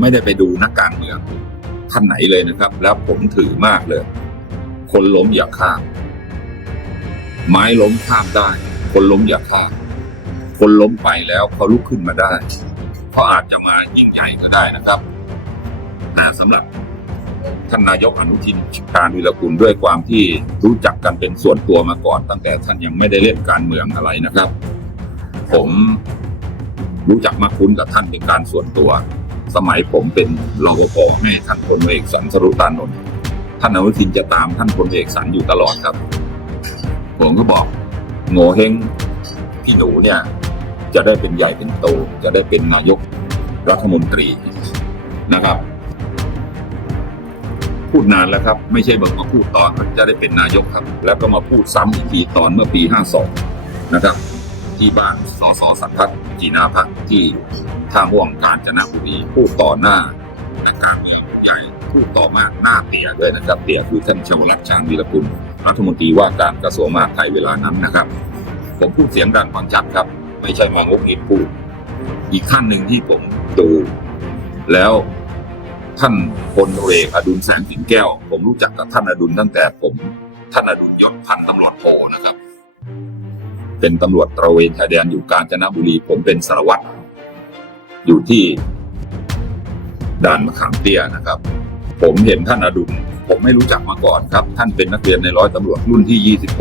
ไม่ได้ไปดูนักการเมืองท่านไหนเลยนะครับ แล้วผมถือมากเลย คนล้มอย่าข้าม ไม้ล้มข้ามได้ คนล้มอย่าข้ามคนล้มไปแล้วเขาลุกขึ้นมาได้เขาอาจจะมายิ่งใหญ่ก็ได้นะครับแต่สำหรับท่านนายกอนุทินการวิรกุลด้วยความที่รู้จักกันเป็นส่วนตัวมาก่อน ตั้งแต่ท่านยังไม่ได้เล่นการเมืองอะไรนะครับ ผมรู้จักมาคุ้นกับท่านเป็นการส่วนตัว สมัยผมเป็นรปภให้ท่านพลเอกสันสรุตานนท์ท่านอนุทินจะตามท่านพลเอกสันอยู่ตลอดครับ ผมก็บอกโง่เฮงพี่หนูเนี่ยจะได้เป็นใหญ่เป็นโต จะได้เป็นนายกรัฐมนตรีนะครับ พูดนานแล้วครับ ไม่ใช่เบิ่งมาพูดตอนจะได้เป็นนายกครับ แล้วก็มาพูดซ้ำอีกทีตอนเมื่อปี 52 นะครับ ที่บ้านสสสันทัศน์จีนาพักที่ท่าม่วงกาญจนบุรีพูดต่อหน้าในการเมืองใหญ่พูดต่อมาหน้าเตี่ยด้วยนะครับ เตี่ยคือท่านชวรัตน์ชาญวีรกุลรัฐมนตรีว่าการกระทรวงมหาดไทยเวลานั้นนะครับ ผมพูดเสียงดังฟังชัดครับ ไม่ใช่มางกงิดพูด อีกท่านหนึ่งที่ผมดูแล้วท่านพลเอกอดุลแสงสิงแก้ว ผมรู้จักกับท่านอดุลตั้งแต่ผมท่านอดุลยศพันตำรวจโทนะครับ เป็นตำรวจตระเวนชายแดนอยู่กาญจนบุรีผมเป็นสารวัตรอยู่ที่ด่านมะขามเตี้ยนะครับ ผมเห็นท่านอดุลผมไม่รู้จักมาก่อนครับ ท่านเป็นนักเรียนในร้อยตำรวจรุ่นที่ 26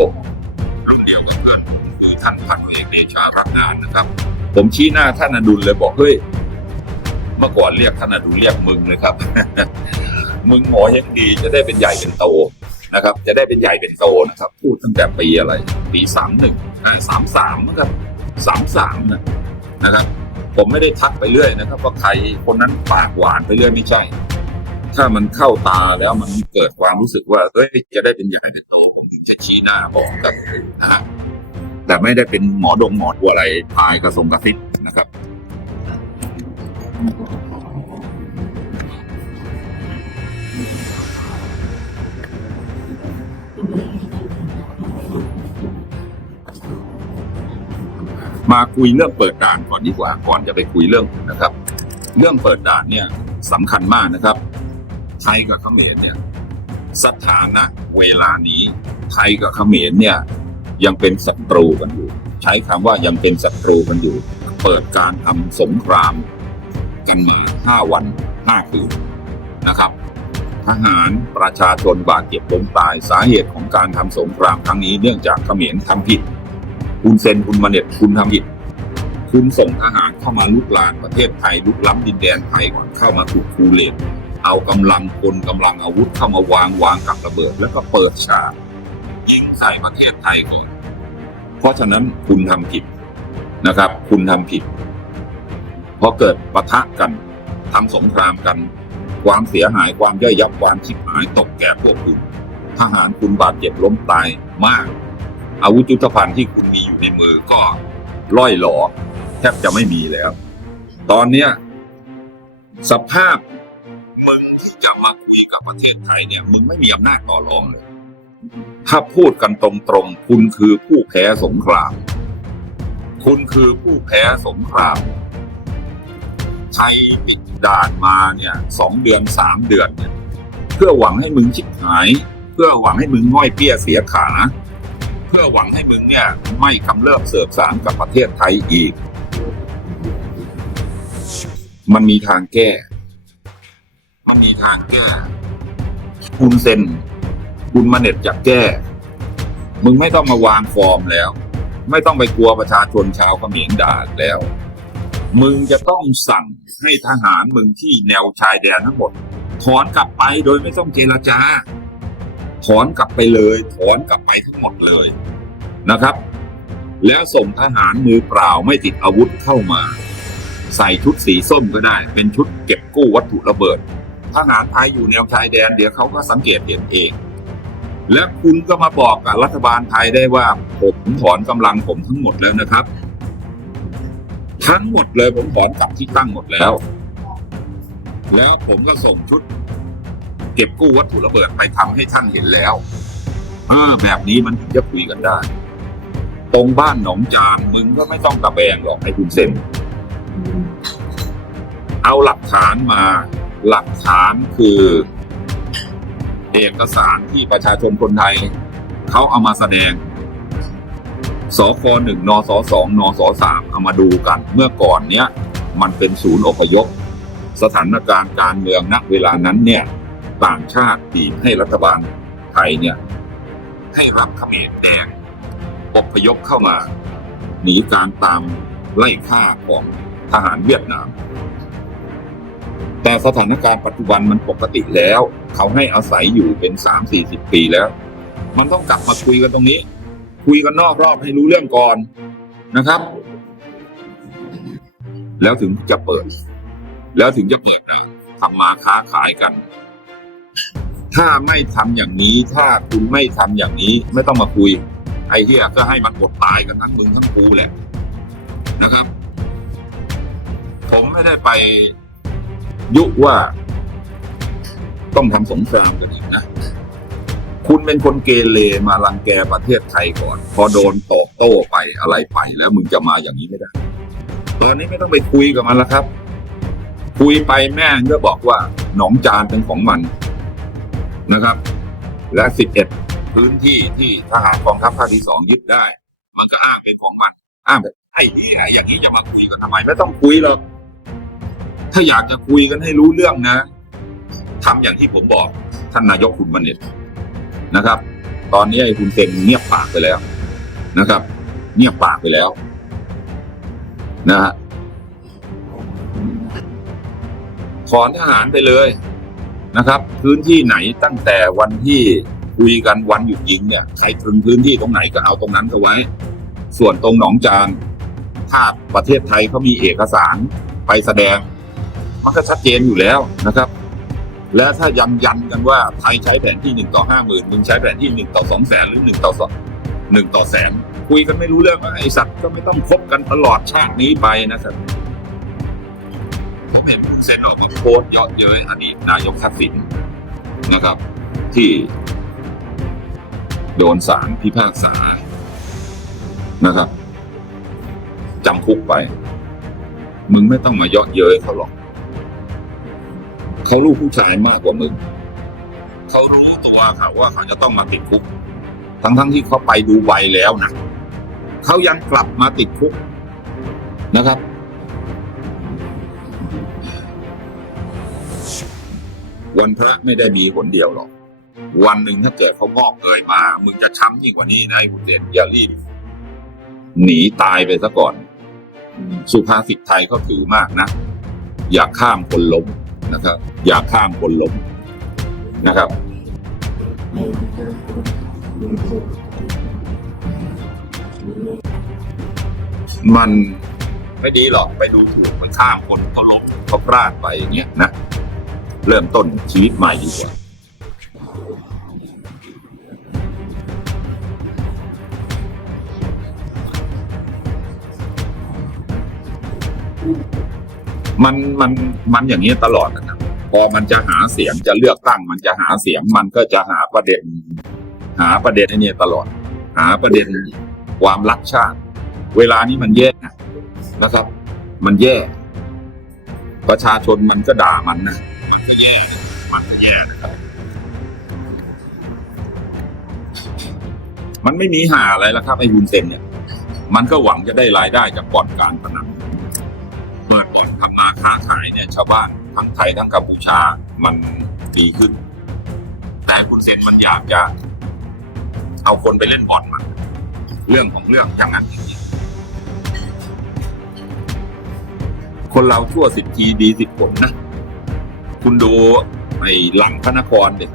รุ่นเดียวกับเพื่อนคือท่านพันเอกเดชารักงานนะครับ ผมชี้หน้าท่านอดุลเลยบอกเฮ้ยเมื่อก่อนเรียกท่านอดุลเรียกมึงเลยครับ มึงหมอยังดีจะได้เป็นใหญ่เป็นโต นะครับ จะได้เป็นใหญ่เป็นโตนะครับ พูดตั้งแต่ปีอะไร ปีสามหนึ่งสามสามนะครับสามสามนะนะครับ ผมไม่ได้ทักไปเรื่อยนะครับว่าใครคนนั้นปากหวานไปเรื่อยไม่ใช่ ถ้ามันเข้าตาแล้วมันเกิดความรู้สึกว่าเอ้ยจะได้เป็นใหญ่เป็นโตผมถึงจะชี้หน้าบอกกับนะแต่ไม่ได้เป็นหมอดงหมอดูอะไรพายกระทรงกระซิบนะครับ มาคุยเรื่องเปิดด่านก่อนดีกว่าก่อนจะไปคุยเรื่องนนะครับ เรื่องเปิดด่านเนี่ยสำคัญมากนะครับไทยกับเขมรเนี่ยสถานะเวลานี้ไทยกับเขมรเนี่ยยังเป็นศัตรูกันอยู่ ใช้คำว่ายังเป็นศัตรูกันอยู่ เปิดการทำสงครามกันมาห้าวันห้าคืนนะครับ ทหารประชาชนบาดเจ็บล้มตายสาเหตุของการทำสงครามครั้งนี้เนื่องจากเขมรทำผิด คุณเซนคุณมาเน็ตคุณทำผิดคุณส่งทหารเข้ามาลุกลานประเทศไทยลุกล้ำดินแดนไทยก่อนเข้ามาถูกคูเลตเอากำลังคนกำลังอาวุธเข้ามาวางวางกับระเบิด แล้วก็เปิดฉากยิงใส่ประเทศไทยก่อนเพราะฉะนั้นคุณทำผิดนะครับ คุณทำผิดพอเกิดปะทะกันทำสงครามกัน ความเสียหายความย่อยยับความชิบหายตกแก่พวกคุณทหารคุณบาดเจ็บล้มตายมาก อาวุธยุทโธภัณฑ์ที่คุณมีอยู่ในมือก็ล่อยหลอแทบจะไม่มีแล้ว ตอนเนี้ยสภาพมึงที่จะมาคุยกับประเทศไทยเนี่ยมึงไม่มีอำนาจต่อรองเลย ถ้าพูดกันตรงๆ คุณคือผู้แพ้สงคราม คุณคือผู้แพ้สงครามไทยปิดด่านมาเนี่ยสองเดือนสามเดือนเนี่ย เพื่อหวังให้มึงชิบหาย เพื่อหวังให้มึงง่อยเปี้ยเสียขา พื่อหวังให้มึงเนี่ย ไม่กำเริบเสือกสารกับประเทศไทยอีก มันมีทางแก้ มันมีทางแก้ คุณเซนคุณมาเน็ตจะแก้ มึงไม่ต้องมาวางฟอร์มแล้ว ไม่ต้องไปกลัวประชาชนชาวเขมรด่าแล้ว มึงจะต้องสั่งให้ทหารมึงที่แนวชายแดนทั้งหมด ถอนกลับไปโดยไม่ต้องเจรจาถอนกลับไปเลย ถอนกลับไปทั้งหมดเลย นะครับ แล้วส่งทหารมือเปล่าไม่ติดอาวุธเข้ามา ใส่ชุดสีส้มก็ได้ เป็นชุดเก็บกู้วัตถุระเบิด ทหารไทยอยู่แนวชายแดนเดี๋ยวเขาก็สังเกตเห็นเอง และคุณก็มาบอกกับรัฐบาลไทยได้ว่าผมถอนกำลังผมทั้งหมดแล้วนะครับ ทั้งหมดเลยผมถอนกลับที่ตั้งหมดแล้ว แล้วผมก็ส่งชุดเก็บกู้วัตถุระเบิดไปทำให้ท่านเห็นแล้ว อ่า แบบนี้มันจะคุยกันได้ ตรงบ้านหนองจานมึงก็ไม่ต้องตะแบงหรอกให้คุณเซ็นเอาหลักฐานมา หลักฐานคือเอกสารที่ประชาชนคนไทย เขาเอามาแสดงสคหนึ่งนสสองนสสามเอามาดูกัน เมื่อก่อนเนี้ยมันเป็นศูนย์อพยพ สถานการณ์การเมืองณเวลานั้นเนี่ย ต่างชาติบีบให้รัฐบาลไทยเนี่ย ให้รับเขมรแดง อพยพเข้ามา หนีการตามไล่ฆ่าของทหารเวียดนาม แต่สถานการณ์ปัจจุบันมันปกติแล้ว เขาให้อาศัยอยู่เป็นสามสี่สิบปีแล้ว มันต้องกลับมาคุยกันตรงนี้ คุยกันนอกรอบให้รู้เรื่องก่อนนะครับ แล้วถึงจะเปิด แล้วถึงจะเปิดได้ทำมาค้าขายกัน ถ้าไม่ทำอย่างนี้ ถ้าคุณไม่ทำอย่างนี้ไม่ต้องมาคุย ไอ้เหี้ยก็ให้มันอดตายกันทั้งมึงทั้งกูแหละนะครับ ผมไม่ได้ไปยุว่า ต้องทำสงครามกันอีกนะ คุณเป็นคนเกเรมารังแกประเทศไทยก่อน พอโดนตอบโต้ไปอะไรไปแล้วมึงจะมาอย่างนี้ไม่ได้ ตอนนี้ไม่ต้องไปคุยกับมันแล้วครับ คุยไปแม่งก็บอกว่า หนองจานเป็นของมันนะครับ และสิบเอ็ด พื้นที่ที่ทหารกองทัพภาคที่สองยึดได้ มันก็อ้างเป็นของมันอ้างแบบไอ้เนี่ยอย่างนี้จะมาคุยกันทำไมไม่ต้องคุยหรอกถ้าอยากจะคุยกันให้รู้เรื่องนะทำอย่างที่ผมบอกท่านนายกคุณบันเน็ตนะครับ ตอนนี้ไอ้คุณเซงเงียบปากไปแล้วนะครับ เงียบปากไปแล้ว นะฮะถอนทหารไปเลยนะครับ พื้นที่ไหนตั้งแต่วันที่ คุยกันวันหยุดยิงเนี่ยใครถึงพื้นที่ตรงไหนก็เอาตรงนั้นเอาไว้ ส่วนตรงหนองจานถ้าประเทศไทยเขามีเอกสารไปแสดง มันก็ชัดเจนอยู่แล้วนะครับ และถ้ายันยันกันว่าไทยใช้แผนที่หนึ่งต่อห้าหมื่นมึงใช้แผนที่หนึ่งต่อสองแสนหรือหนึ่งต่อสองหนึ่งต่อแสนคุยกันไม่รู้เรื่องไอ้สัตว์ก็ไม่ต้องคบกันตลอดชาตินี้ไปนะครับผมเห็นคุณเซนออกมาโพสต์เยาะเย้ยอดีตนายกทักษิณนะครับ ที่ โดนศาลพิพากษานะครับจำคุกไป มึงไม่ต้องมาเยาะเย้ยเขาหรอก เขาลูกผู้ชายมากกว่ามึง เขารู้ตัวค่ะว่าเขาจะต้องมาติดคุก ทั้งๆที่เขาไปดูใบแล้วนะเขายังกลับมาติดคุกนะครับ วันพระไม่ได้มีหนเดียวหรอก วันหนึ่งถ้าแกเขางอกเกยมา มึงจะช้ำยิ่งกว่านี้นะไอ้คุณเด่นอย่ารีบหนีตายไปซะก่อน สุภาษิตไทยเขาถือมากนะ อย่าข้ามคนล้มนะครับ อย่าข้ามคนล้มนะครับ มันไม่ดีหรอกไปดูถูกมันข้ามคนก็ล้มเขาพลาดไปอย่างเงี้ยนะ เริ่มต้นชีวิตใหม่ดีกว่า มันมันมันอย่างนี้ตลอดนะครับพอมันจะหาเสียงจะเลือกตั้ง มันจะหาเสียงมันก็จะหาประเด็น หาประเด็นไอ้นี่ตลอด หาประเด็นความรักชาติ เวลานี้มันแย่นะครับ มันแย่ ประชาชนมันก็ด่ามันนะมันก็แย่มันก็แย่นะครับมันไม่มีหาอะไรแล้วครับไอ้บุญเซนเนี่ย มันก็หวังจะได้รายได้จากบ่อนการพนัน เนี่ยชาวบ้านทั้งไทยทั้งกัมพูชามันดีขึ้น แต่คุณเซนมันอยากจะ เอาคนไปเล่นบอนมันเรื่องของเรื่องอย่างนั้นอย่างนี้คนเราชั่วสิบทีดีสิบผลนะ คุณดูไอ้หลังพระนครเด็ก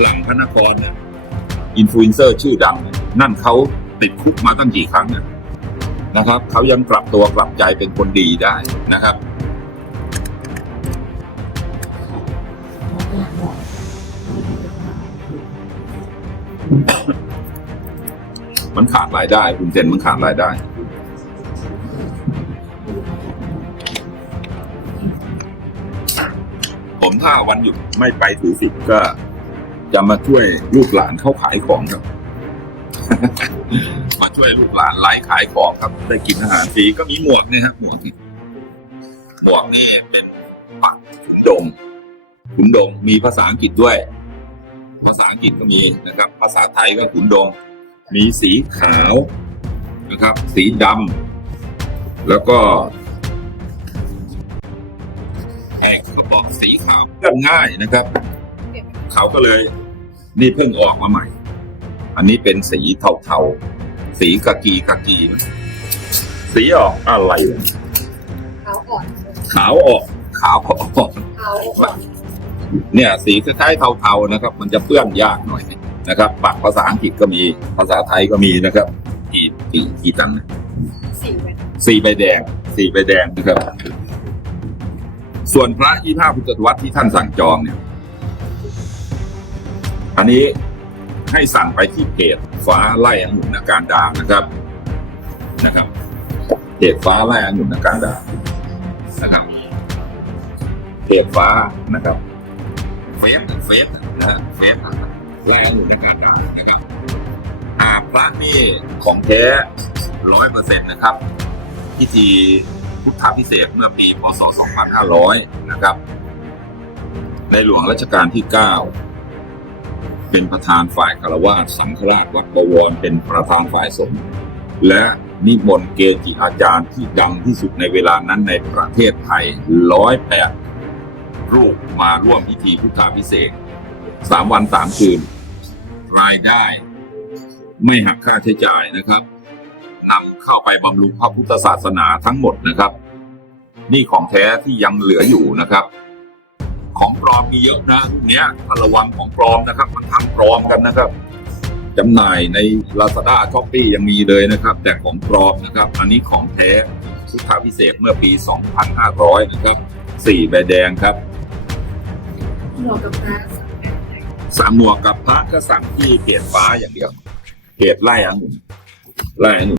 หลังพระนครเนี่ยอินฟลูเอนเซอร์ชื่อดัง นั่นเขาติดคุกมาตั้งกี่ครั้งนะครับ เขายังกลับตัวกลับใจเป็นคนดีได้นะครับ มันขาดรายได้คุณเซนมันขาดรายได้ ผมถ้าวันหยุดไม่ไปถือสิบก็ จะมาช่วยลูกหลานเข้าขายของครับ มาช่วยลูกหลานไลฟ์ขายของครับ ได้กินอาหารฟรีก็มีหมวกนี่ครับหมวกนี่หมวกนี่เป็นปักขุนดงขุนดงมีภาษาอังกฤษด้วย ภาษาอังกฤษก็มีนะครับ ภาษาไทยก็ขุนดง มีสีขาวนะครับ สีดำแล้วก็แอกกระบอกสีขาวเลือกง่ายนะครับ เขาก็เลย นี่เพิ่งออกมาใหม่ อันนี้เป็นสีเทาๆ สีกะกีกะกีนะสีออกอะไรวะขาวอ่อนขาวออกขาวออกขาวอ่อน เนี่ยสีคล้ายๆเทาๆนะครับ มันจะเปื้อนยากหน่อยนะครับปักภาษาอังกฤษก็มีภาษาไทยก็มีนะครับกี่กี่กี่ตันนะสีแบบสีใบแดงสีใบแดงนะครับ ส่วนพระยี่ห้าพุทธทวัตที่ท่านสั่งจองเนี่ย อันนี้ให้สั่งไปที่เพจฟ้าไล่องุ่นอาการดานะครับนะครับเพจฟ้าไล่องุ่นอาการดานะครับเพจฟ้านะครับ เฟซเฟซนะฮะเฟซไล่องุ่นอาการดานะครับอ่าพระนี่ของแท้ร้อยเปอร์เซ็นต์นะครับ พิธีพุทธาพิเศษกเมื่อปีพศ 2500 นะครับ ในหลวงรัชกาลที่ 9 เป็นประธานฝ่ายคารวาสสังฆราชวัดบวรเป็นประธานฝ่ายสงฆ์และนิมนต์เกจิอาจารย์ที่ดังที่สุดในเวลานั้นในประเทศไทย108 รูปมาร่วมพิธีพุทธาพิเศษสามวันสามคืน รายได้ ไม่หักค่าใช้จ่ายนะครับนำเข้าไปบำรุงพระพุทธศาสนาทั้งหมดนะครับ นี่ของแท้ที่ยังเหลืออยู่นะครับ ของปลอมมีเยอะนะทุกเนี้ยถ้าระวังของปลอมนะครับ มันทำปลอมกันนะครับจำหน่ายใน Lazada s h o p e e ยังมีเลยนะครับ แต่ของปลอมนะครับ อันนี้ของแท้พุทธาพิเศษเมื่อปี 2500 นะครับสี่ใบแดงครับ หมาะกับพระสามหนสามหมวกกับพระก็สั่งที่เพจฟ้าอย่างเดียวเพจไล่องุ่นไล่องุ่น